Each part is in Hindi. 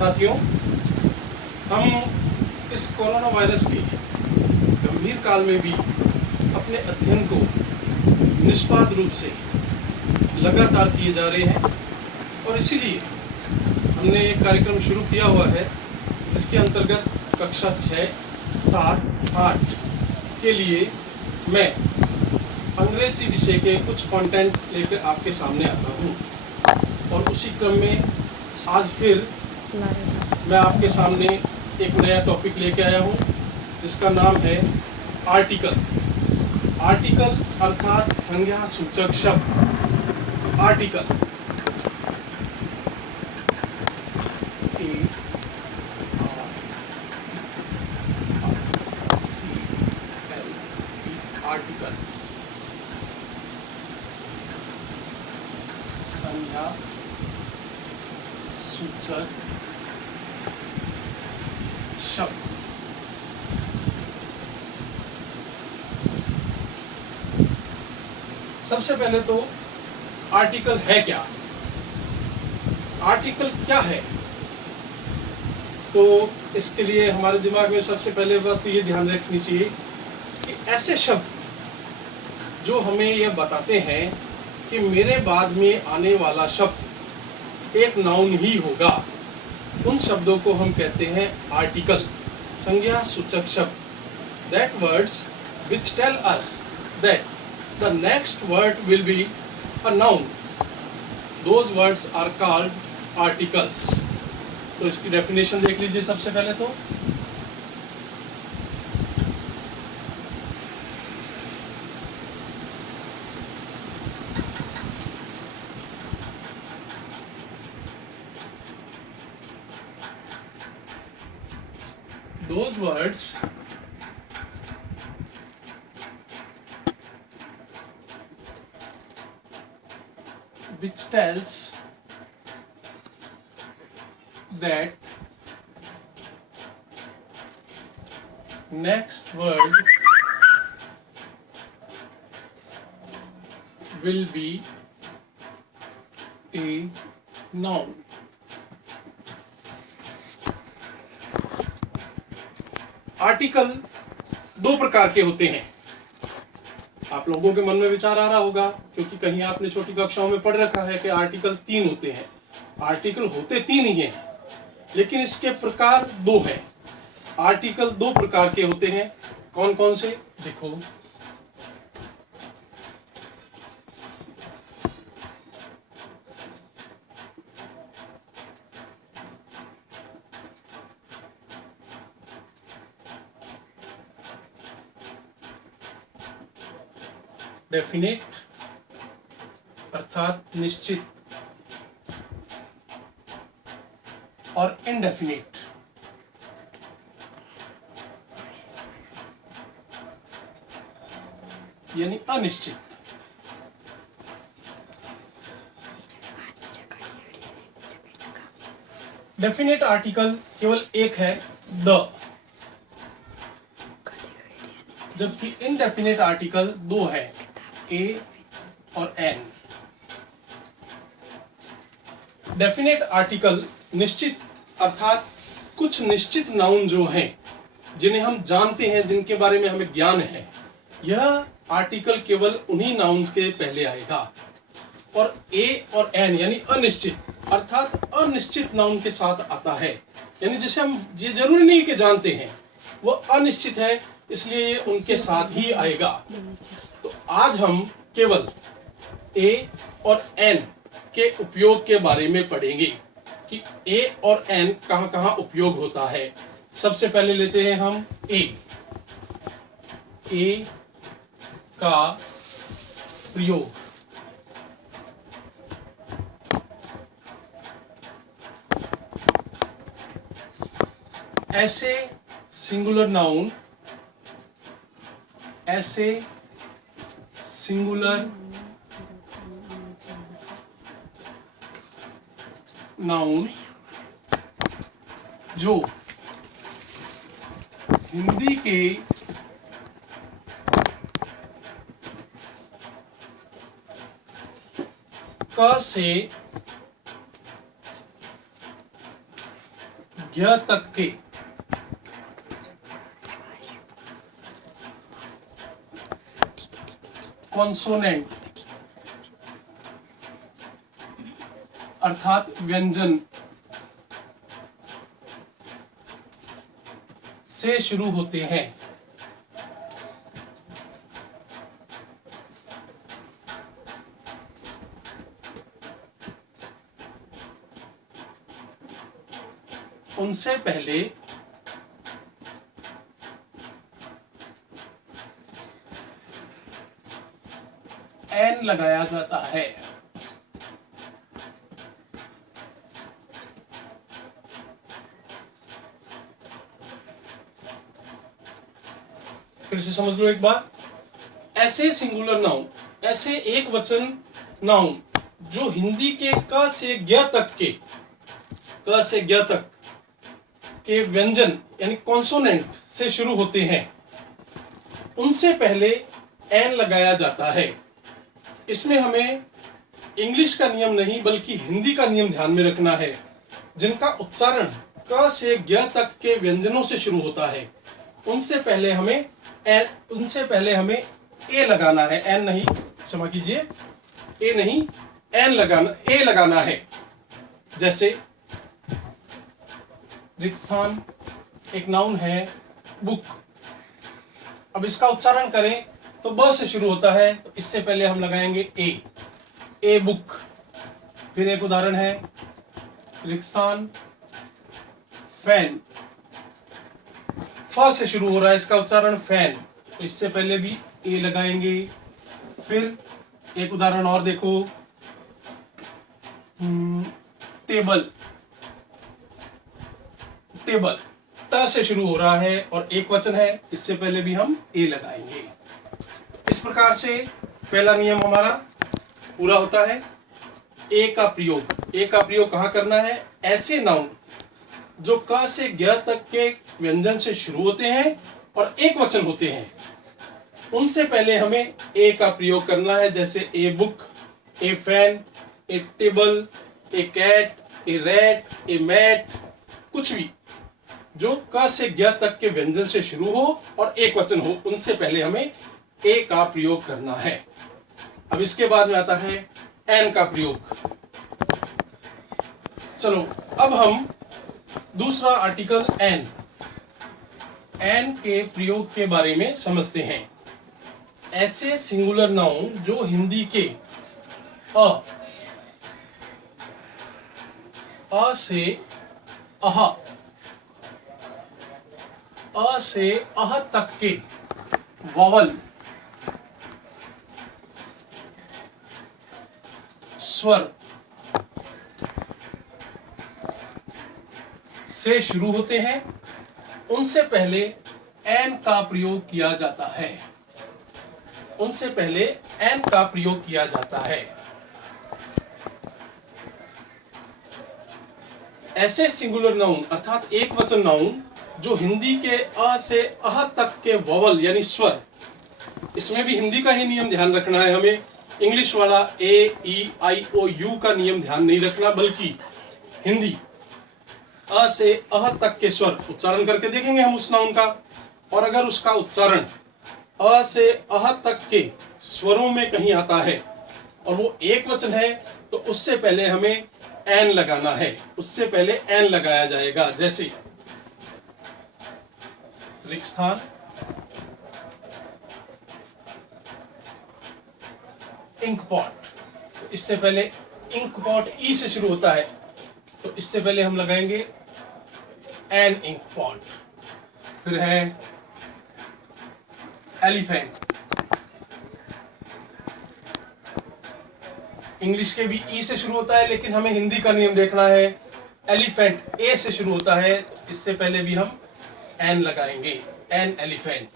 साथियों, हम इस कोरोना वायरस के गंभीर काल में भी अपने अध्ययन को निष्पाद रूप से लगातार किए जा रहे हैं और इसीलिए हमने एक कार्यक्रम शुरू किया हुआ है जिसके अंतर्गत कक्षा 6, 7, 8 के लिए मैं अंग्रेजी विषय के कुछ कंटेंट लेकर आपके सामने आता हूँ। और उसी क्रम में आज फिर मैं आपके सामने एक नया टॉपिक लेके आया हूँ जिसका नाम है आर्टिकल। आर्टिकल अर्थात संज्ञा सूचक शब्द। आर्टिकल आर्टिकल संज्ञा सूचक शब्द। सबसे पहले तो आर्टिकल है क्या? आर्टिकल क्या है? तो इसके लिए हमारे दिमाग में सबसे पहले बात तो ये ध्यान रखनी चाहिए कि ऐसे शब्द जो हमें यह बताते हैं कि मेरे बाद में आने वाला शब्द एक नाउन ही होगा, उन शब्दों को हम कहते हैं आर्टिकल, संज्ञा सूचक शब्द। That words which tell us that the next word will be a noun, those words are called articles. तो इसकी डेफिनेशन देख लीजिए सबसे पहले तो। Those words which tells that next word will be a noun. Article दो प्रकार के होते हैं। आप लोगों के मन में विचार आ रहा होगा क्योंकि कहीं आपने छोटी कक्षाओं में पढ़ रखा है कि आर्टिकल 3 होते हैं। आर्टिकल होते 3 ही हैं, लेकिन इसके प्रकार 2 हैं। आर्टिकल 2 प्रकार के होते हैं। कौन कौन से? देखो, डेफिनेट अर्थात निश्चित और इनडेफिनेट यानी अनिश्चित। डेफिनेट आर्टिकल केवल एक है, द, जबकि इनडेफिनेट आर्टिकल 2 है, ए और एन। डेफिनेट आर्टिकल निश्चित अर्थात कुछ निश्चित नाउन जो हैं जिन्हें हम जानते हैं, जिनके बारे में हमें ज्ञान है, यह आर्टिकल केवल उन्हीं नाउन्स के पहले आएगा। और ए और एन यानी अनिश्चित अर्थात अनिश्चित नाउन के साथ आता है, यानी जिसे हम ये जरूरी नहीं कि जानते हैं, वो अनिश्चित है इसलिए ये उनके साथ ही आएगा। तो आज हम केवल ए और एन के उपयोग के बारे में पढ़ेंगे कि ए और एन कहां कहां उपयोग होता है। सबसे पहले लेते हैं हम ए। ए का प्रयोग ऐसे सिंगुलर नाउन, ऐसे सिंगुलर नाउन जो हिंदी के क से ज्ञ तक के कॉन्सोनेंट अर्थात व्यंजन से शुरू होते हैं। उनसे पहले एन लगाया जाता है। फिर से समझ लो एक बार, ऐसे सिंगुलर नाउन, ऐसे एक वचन नाउन जो हिंदी के क से ज्ञ तक के, क से ज्ञ तक के व्यंजन यानी कॉन्सोनेंट से शुरू होते हैं, उनसे पहले एन लगाया जाता है। इसमें हमें इंग्लिश का नियम नहीं बल्कि हिंदी का नियम ध्यान में रखना है। जिनका उच्चारण क से ज्ञ तक के व्यंजनों से शुरू होता है, उनसे पहले हमें ए लगाना है। एन नहीं, क्षमा कीजिए, ए नहीं, एन लगाना, ए लगाना है। जैसे रिक्सान एक नाउन है, बुक। अब इसका उच्चारण करें तो ब से शुरू होता है, तो इससे पहले हम लगाएंगे ए बुक। फिर एक उदाहरण है रिक्सान फैन, फ से शुरू हो रहा है, इसका उच्चारण फैन, तो इससे पहले भी ए लगाएंगे। फिर एक उदाहरण और देखो, टेबल, टेबल ट से शुरू हो रहा है और एक वचन है, इससे पहले भी हम ए लगाएंगे। इस प्रकार से पहला नियम हमारा पूरा होता है। ए का प्रयोग कहाँ करना है? ऐसे नाउन जो क से ज्ञ तक के व्यंजन से शुरू होते हैं और एक वचन होते हैं, उनसे पहले हमें ए का प्रयोग करना है। जैसे a book, a fan, a table, a cat, a rat, a mat, कुछ भी जो क से ज्ञ तक के व्यंजन से शुरू हो और एक वचन हो, उनसे पहले हमें ए का प्रयोग करना है। अब इसके बाद में आता है एन का प्रयोग। चलो अब हम दूसरा आर्टिकल एन के प्रयोग के बारे में समझते हैं। ऐसे सिंगुलर नाउन जो हिंदी के अ से अह तक के वॉवल स्वर से शुरू होते हैं, उनसे पहले एन का प्रयोग किया जाता है। उनसे पहले एन का प्रयोग किया जाता है। ऐसे सिंगुलर नाउन अर्थात एक वचन नाउन जो हिंदी के अ से अह तक के वॉवल यानी स्वर, इसमें भी हिंदी का ही नियम ध्यान रखना है हमें। इंग्लिश वाला ए ई आई ओ यू का नियम ध्यान नहीं रखना, बल्कि हिंदी अ से अह तक के स्वर उच्चारण करके देखेंगे हम उस नाउन का। और अगर उसका उच्चारण अ से अह तक के स्वरों में कहीं आता है और वो एक वचन है, तो उससे पहले हमें एन लगाना है। उससे पहले एन लगाया जाएगा। जैसे रिक्स्थान, इंक पॉट, तो इससे पहले इंक पॉट ई से शुरू होता है, तो इससे पहले हम लगाएंगे एन इंक पॉट। फिर है एलिफेंट, इंग्लिश के भी ई से शुरू होता है, लेकिन हमें हिंदी का नियम देखना है। एलिफेंट ए से शुरू होता है, इससे पहले भी हम एन लगाएंगे, एन एलिफेंट।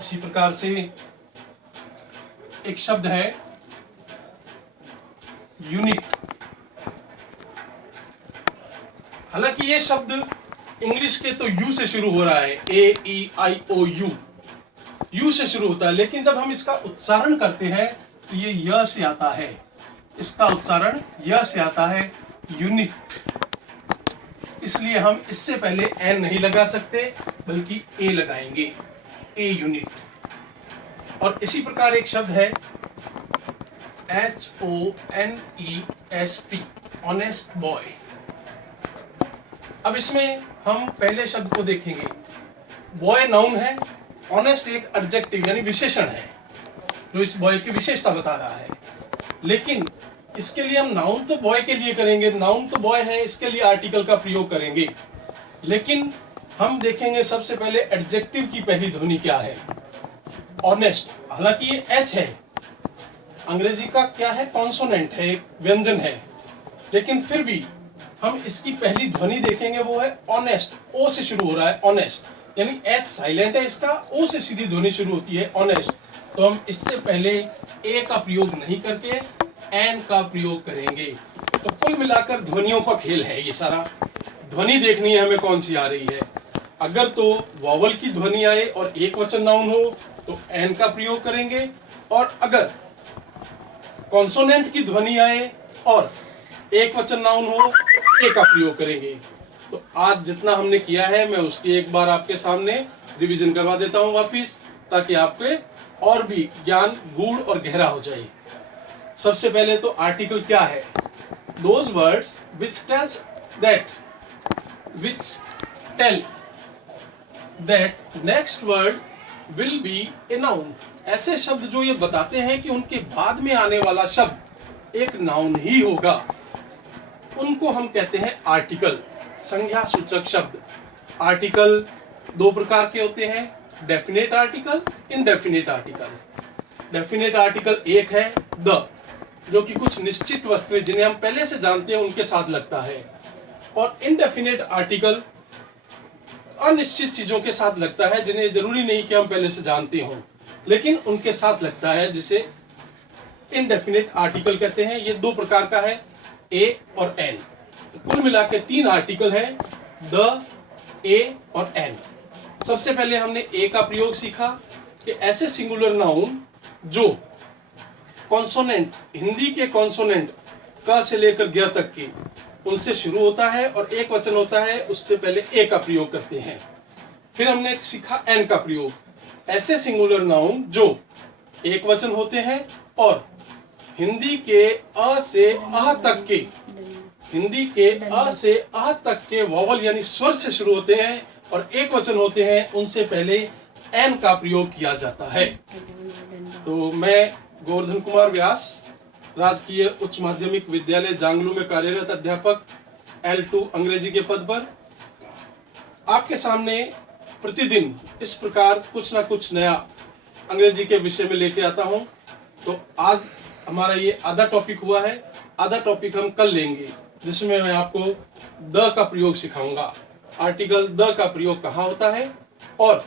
इसी प्रकार से एक शब्द है यूनिट। हालांकि ये शब्द इंग्लिश के तो यू से शुरू हो रहा है, ए ई आई ओ यू से शुरू होता है, लेकिन जब हम इसका उच्चारण करते हैं तो ये य से आता है। इसका उच्चारण य से आता है, यूनिट। इसलिए हम इससे पहले एन नहीं लगा सकते बल्कि ए लगाएंगे, ए यूनिट। और इसी प्रकार एक शब्द है HONEST, ऑनेस्ट बॉय। अब इसमें हम पहले शब्द को देखेंगे। बॉय नाउन है, ऑनेस्ट एक एडजेक्टिव यानी विशेषण है जो इस बॉय की विशेषता बता रहा है। लेकिन इसके लिए हम नाउन तो बॉय के लिए करेंगे, नाउन तो बॉय है, इसके लिए आर्टिकल का प्रयोग करेंगे। लेकिन हम देखेंगे सबसे पहले एडजेक्टिव की पहली ध्वनि क्या है, ऑनेस्ट। हालांकि ये एच है, अंग्रेजी का क्या है, कॉन्सोनेंट है, एक व्यंजन है, लेकिन फिर भी हम इसकी पहली ध्वनि देखेंगे, वो है ऑनेस्ट। ओ से शुरू हो रहा है, ऑनेस्ट, यानी एच साइलेंट है इसका, ओ से सीधी ध्वनि शुरू होती है, ऑनेस्ट। तो हम इससे पहले ए का प्रयोग नहीं करके एन का प्रयोग करेंगे। तो कुल मिलाकर ध्वनियों का खेल है ये सारा। ध्वनि देखनी है हमें कौन सी आ रही है। अगर तो वॉवल की ध्वनि आए और एक वचन नाउन हो तो एन का प्रयोग करेंगे, और अगर कॉन्सोनेंट की ध्वनि आए और एक वचन नाउन हो तो ए का प्रयोग करेंगे। तो आज जितना हमने किया है मैं उसकी एक बार आपके सामने रिवीजन करवा देता हूं वापिस, ताकि आपके और भी ज्ञान गूढ़ और गहरा हो जाए। सबसे पहले तो आर्टिकल क्या है, those words which tell that next word will be a noun. ऐसे शब्द जो ये बताते हैं कि उनके बाद में आने वाला शब्द एक नाउन ही होगा, उनको हम कहते हैं आर्टिकल, संज्ञा सूचक शब्द। आर्टिकल दो प्रकार के होते हैं, definite article, indefinite article. Definite article एक है द, जो कि कुछ निश्चित वस्तुएं जिन्हें हम पहले से जानते हैं उनके साथ लगता है, और इनडेफिनेट आर्टिकल अनिश्चित चीजों के साथ लगता है जिन्हें जरूरी नहीं कि हम पहले से जानते हों, लेकिन उनके साथ लगता है, जिसे इनडेफिनेट आर्टिकल कहते हैं। ये दो प्रकार का है, ए और एन। तो कुल मिलाकर तीन आर्टिकल है, द, ए और एन। सबसे पहले हमने ए का प्रयोग सीखा कि ऐसे सिंगुलर नाउन जो कॉन्सोनेंट, हिंदी के कॉन्सोनेंट क से लेकर ग तक के, उनसे शुरू होता है और एक वचन होता है, उससे पहले ए का प्रयोग करते हैं। फिर हमने सीखा एन का प्रयोग, ऐसे सिंगुलर नाउन जो एक वचन होते हैं और हिंदी के अ से अह तक के, हिंदी के अ से अह तक के वॉवल यानी स्वर से शुरू होते हैं और एक वचन होते हैं, उनसे पहले एन का प्रयोग किया जाता है। तो मैं गोवर्धन कुमार व्यास, राजकीय उच्च माध्यमिक विद्यालय जांगलू में कार्यरत अध्यापक L2 अंग्रेजी के पद पर आपके सामने प्रतिदिन इस प्रकार कुछ ना कुछ नया अंग्रेजी के विषय में लेके आता हूं। तो आज हमारा ये आधा टॉपिक हुआ है, आधा टॉपिक हम कल लेंगे, जिसमें मैं आपको द का प्रयोग सिखाऊंगा। आर्टिकल द का प्रयोग कहाँ होता है, और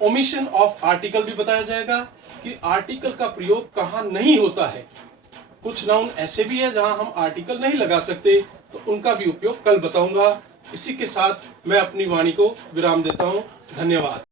ओमिशन ऑफ आर्टिकल भी बताया जाएगा कि आर्टिकल का प्रयोग कहाँ नहीं होता है। कुछ नाउन ऐसे भी है जहां हम आर्टिकल नहीं लगा सकते, तो उनका भी उपयोग कल बताऊंगा। इसी के साथ मैं अपनी वाणी को विराम देता हूं। धन्यवाद।